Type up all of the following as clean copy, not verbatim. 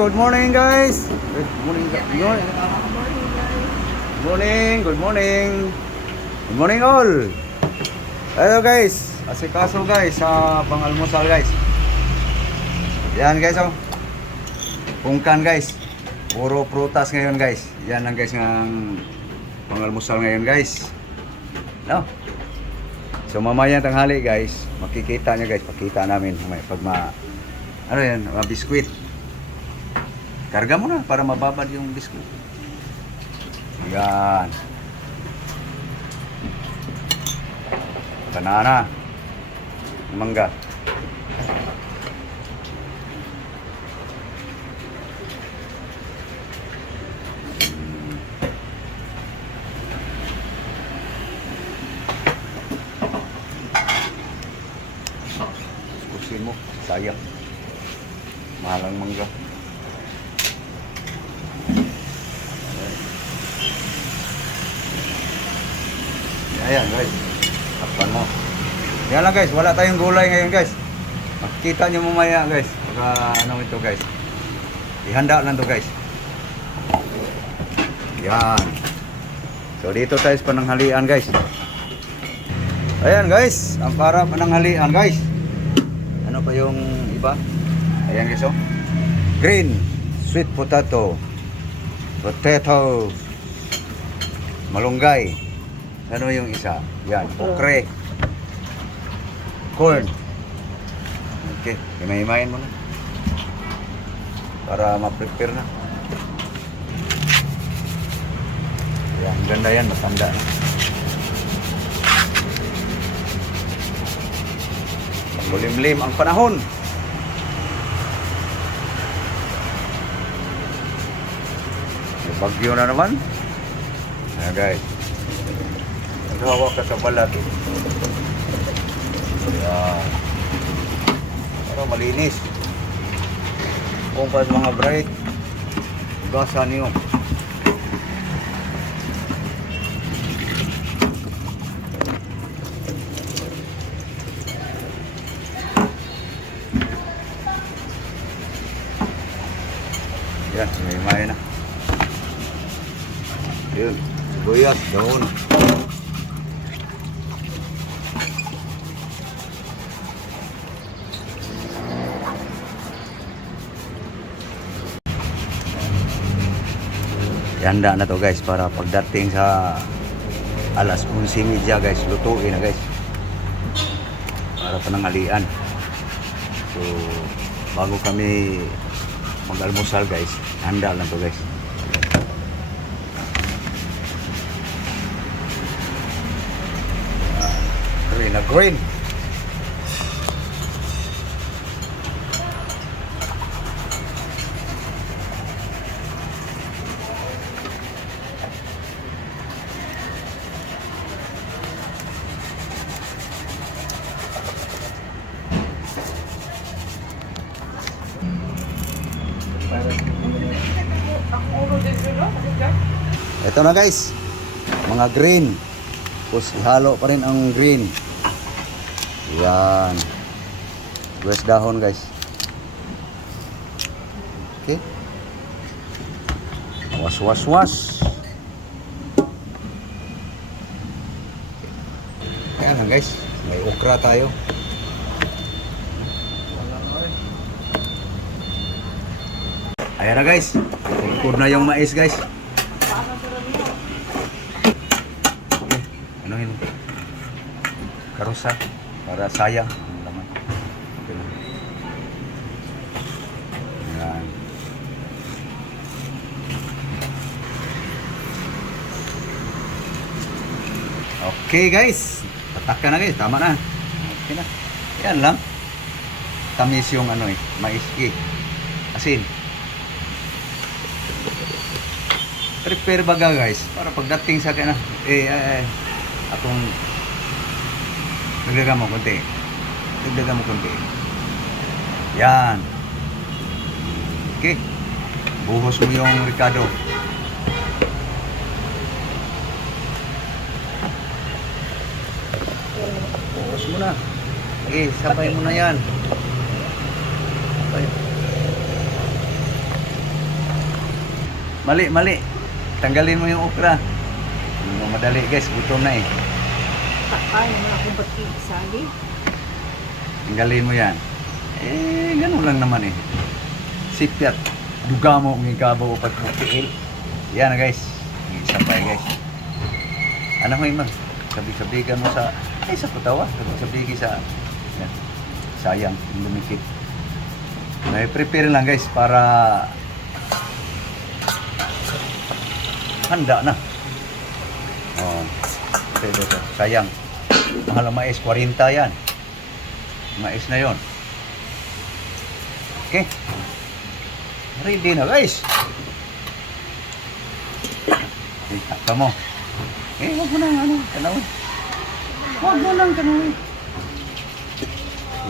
good morning guys. Good morning, good morning. Good morning, good morning. Good morning all. Hello guys, asikaso guys sa pang-almusal guys. Yan guys oh. Pungkan guys. Puro prutas ngayon guys. Yan lang guys ng pang-almusal ngayon guys. No? So mamaya tanghali guys, makikita nyo guys, pakita namin pag ano yan, mga biskwit. Karga mo na para mababad yung biskwit. Yan. Banana. Mangga. Kusin mo, sayang. Mahalang mangga. Ayan guys, takpan mo. Yan lang guys, wala tayong gulay ngayon guys. Makikita nyo mamaya guys, pagka ano ito guys. Ihanda lang to guys. Yan. So dito tayo sa pananghalian guys. Ayan guys, ang para pananghalian guys. Ano pa yung iba? Ayan guys oh. Green, sweet potato, malunggay. Ano yung isa? Yan, okre. Corn. Okay, himay-himayin mo na. Para ma-prepare na. Yan, ganda yan, matanda na. Makulimlim ang panahon. May bagyo na naman. Ayan guys. Hawak ka sa balat. Ayan. Pero malinis. Kung pa mga bright, gasa niyo. Yan, may na. Yun, sibuyas, daon. Handa na to guys para pagdating sa alas 11:30 guys, lutuin na guys. Para pananghalian. So bago kami mag-almusal guys, handa lang to guys. Green na green. Ito na guys, mga green. Tapos ihalo pa rin ang green. Yan. Guys dahon guys. Okay. Was. Ayan na guys, may okra tayo. Ayan na guys, ukur na yung mais guys. Ano yun? Karusa para sayang ang laman. Okay na. Ayan. Okay guys, tatak ka na guys, tama na. Okay na. Yan lang. Tamis yung ano mais asin. Prepare baga guys para pagdating sa kana atong dagdagan mo konti. Yan. Okay. Buhos mo yung ricado. Buhos mo na. Okay, sabay mo na yan. Sabay. Mali. Tanggalin mo yung okra. Hindi mo madali guys, gutom na eh. Kaya mo akong pagkisali. Tanggalin mo yan. Eh, ganun lang naman eh. Sipyat. Duga mo ng ikabaw upat mo tiil. Yan na guys. Isa pa eh guys. Ano mo yung sabi-sabigan mo sa sa kutawa. Sabi-sabigi sa yan. Sayang. Yung lumikit. May prepare lang guys para handa na. Oh. Ito. Sayang. Mahal ang mais. 40 yan. Mais na yon. Okay. Ready na guys. Ikata mo. Huwag mo na tanawin. Huwag mo lang tanawin.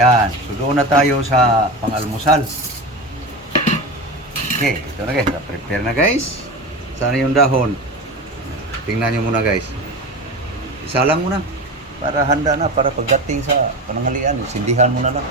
Yan. So doon na tayo sa pang-almusal. Okay. Ito na guys. Prepare na guys. Sana yung dahon. Tingnan nyo muna guys. Isalang mo na. Para handa na. Para pagdating sa pananghalian. Sindihan mo na lang.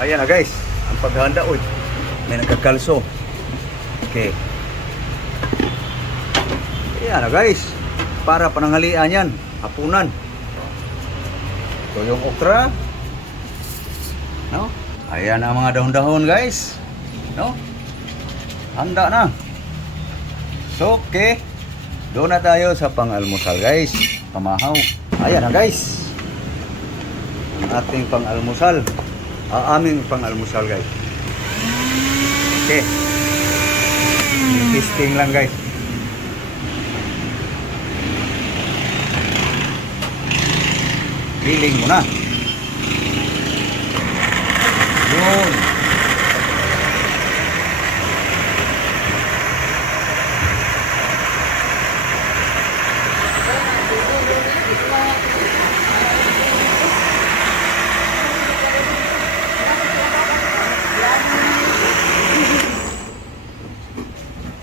Ayan na guys. Ang paghanda. Uy. May nagkakalso. Okay. Ayan na guys. Para pananghalian yan. Hapunan. Ito yung okra. No? Ayan ang mga dahon-dahon guys. No? Handa na. So, okay. Doon na tayo sa pang-almusal guys. Pamahaw. Ayan na guys. Ang ating pang-almusal. Aming pang-almusal guys. Okay. Testing lang guys. Giling mo na. Yun.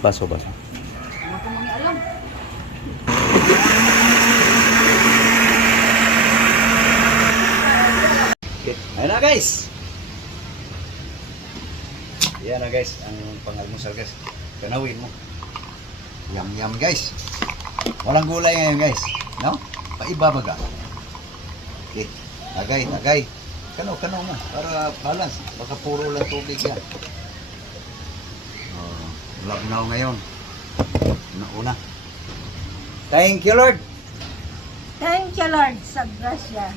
Baso. Ano ko mga alam? Okay. Ayan na guys. Ayan na guys. Ang pang-almusal guys. Kanawin mo. Yum guys. Walang gulay ngayon guys. No? Paiba baga. Okay. Tagay. Kano mo. Para balance. Baka puro lang tubig yan. Labnaw ngayon. Una. Thank you Lord. Thank you Lord sa grasya.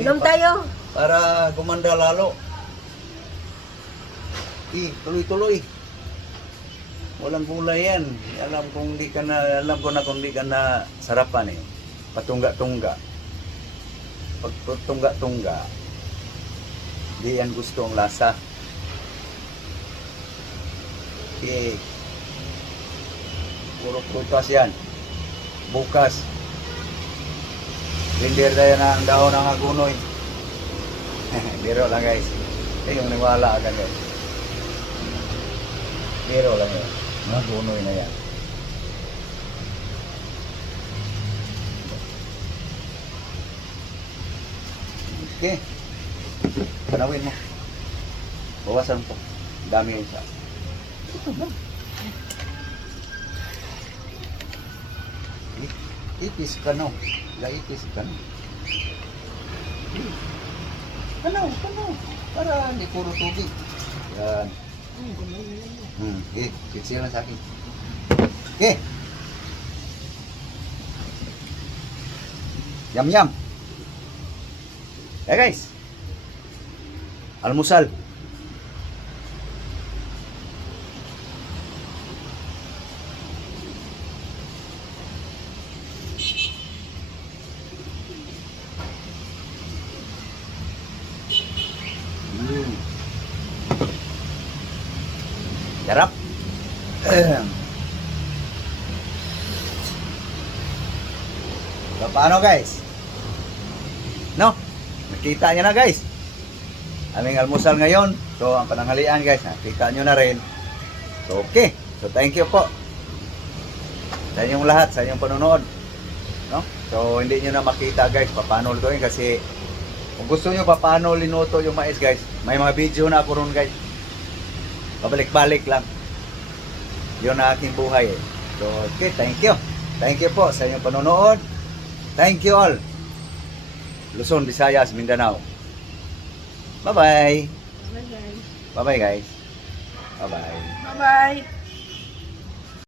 Inom tayo. Para gumanda lalo. Tuloy. Walang gulay yan. Alam ko na kung di ka na sarapan eh. Patungga-tungga. Pag tungga-tungga, di yan gusto ang lasa. Okay. Puro prutas yan. Bukas. Linder tayo na ang dahon ng agunoy. Biro lang guys. Yung niwala agad guys. Biro lang yun. Mga agunoy na yan. Okay. Panawin mo. Bawasan po. Dami yung isa. Ito ba? Ipis ka no. Ipis ka no. Kanaw. Para hindi puro tubig. Yan. Okay. Kitsi lang sa akin. Okay. Yum. Guys. Almusal. Sarap. So, paano guys? No? Nakita nyo na guys. Aming almusal ngayon. So, ang pananghalian guys. Nakita nyo na rin. So, okay. So, thank you po. Sa inyong lahat. Sa inyong panonood. No? So, hindi nyo na makita guys. Paano lutuin kasi kung gusto nyo paano linuto yung mais guys. May mga video na ako ron guys. Pabalik-balik lang. Yun ang aking buhay eh. So, okay, thank you. Thank you po sa inyong panonood. Thank you all. Luzon, Visayas, Mindanao. Bye-bye. Bye-bye. Bye-bye guys. Bye-bye. Bye-bye.